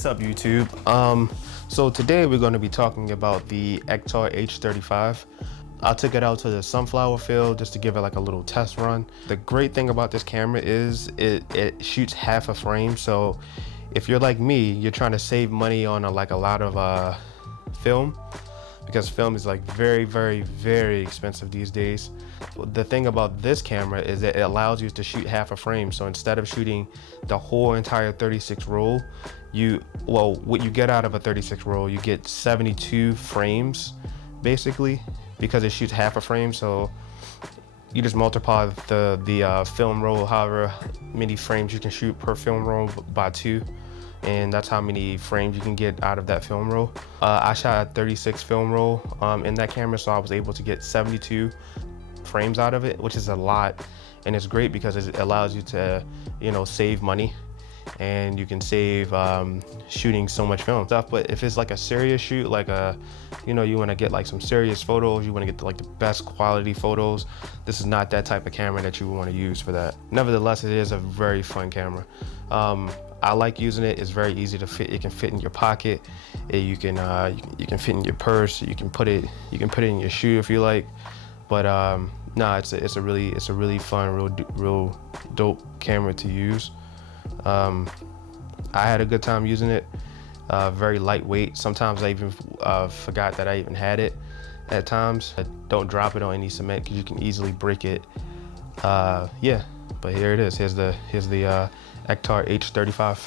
What's up, YouTube? So today we're going to be talking about the Ektar H35. I took it out to the sunflower field just to give it like a little test run. The great thing about this camera is it shoots half a frame. So if you're like me, you're trying to save money on a lot of film, because film is like very expensive these days. The thing about this camera is that it allows you to shoot half a frame. So instead of shooting the whole entire 36 roll, what you get out of a 36 roll, you get 72 frames basically, because it shoots half a frame. So you just multiply the film roll, however many frames you can shoot per film roll, by 2, and that's how many frames you can get out of that film roll. I shot a 36 film roll in that camera, so I was able to get 72 frames out of it, which is a lot, and it's great because it allows you to, save money, and you can save shooting so much film stuff. But if it's like a serious shoot, like you want to get like some serious photos, you want to get the best quality photos, this is not that type of camera that you want to use for that. Nevertheless, it is a very fun camera. I like using it. It's very easy to fit. It can fit in your pocket. You can fit in your purse. You can put it in your shoe if you like. But nah, it's a really fun, real dope camera to use. I had a good time using it. Very lightweight. Sometimes I even forgot that I even had it at times. Don't drop it on any cement because you can easily break it. Yeah, but here it is. Here's the Ektar H35.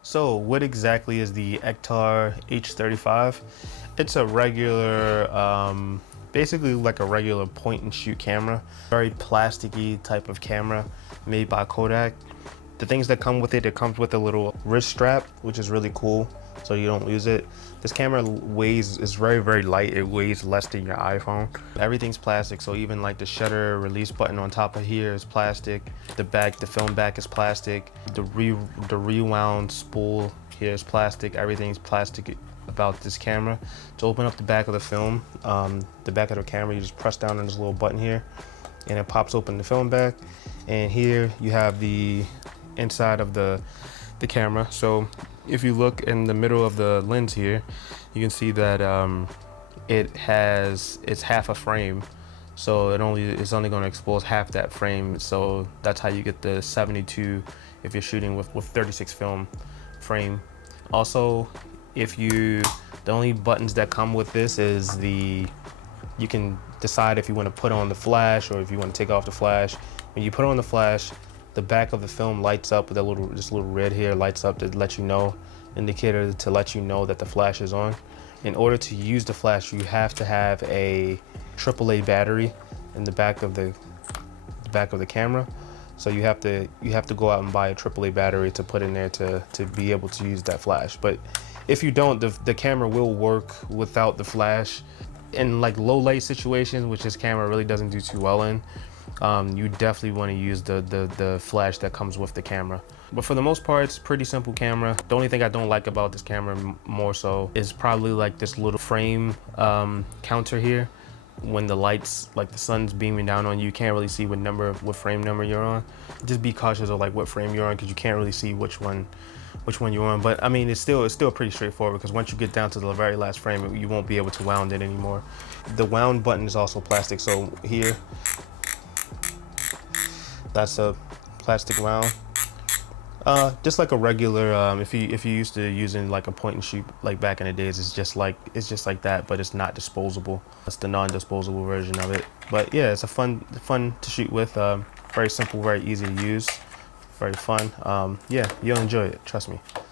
So what exactly is the Ektar H35? It's a regular, basically like a regular point and shoot camera. Very plasticky type of camera made by Kodak. The things that come with it, it comes with a little wrist strap, which is really cool, so you don't lose it. This camera is very light. It weighs less than your iPhone. Everything's plastic, so even like the shutter release button on top of here is plastic. The film back is plastic. The rewound spool here is plastic. Everything's plastic about this camera. To open up the back of the film, the back of the camera, you just press down on this little button here, and it pops open the film back. And here you have the inside of the camera. So if you look in the middle of the lens here, you can see that it's half a frame. so it's only going to expose half that frame. So that's how you get the 72 if you're shooting with 36 film frame. Also, if you the only buttons that come with this is you can decide if you want to put on the flash or if you want to take off the flash. When you put on the flash, the back of the film lights up with this little red here lights up to let you know, indicator to let you know that the flash is on. In order to use the flash, you have to have a AAA battery in the back of the camera. So you have to go out and buy a AAA battery to put in there to be able to use that flash. But if you don't, the camera will work without the flash. In like low light situations, which this camera really doesn't do too well in, you definitely want to use the flash that comes with the camera. But for the most part, it's a pretty simple camera. The only thing I don't like about this camera more so is probably like this little frame counter here. When the lights, like the sun's beaming down on you, you can't really see what frame number you're on. Just be cautious of like what frame you're on, because you can't really see which one you're on. But I mean, it's still pretty straightforward, because once you get down to the very last frame, you won't be able to wound it anymore. The wound button is also plastic, so here, that's a plastic wound. Just like a regular, if you used to using like a point and shoot like back in the days, it's just like that, but it's not disposable. It's the non-disposable version of it. But yeah, it's a fun to shoot with. Very simple, very easy to use, very fun. Yeah, you'll enjoy it, trust me.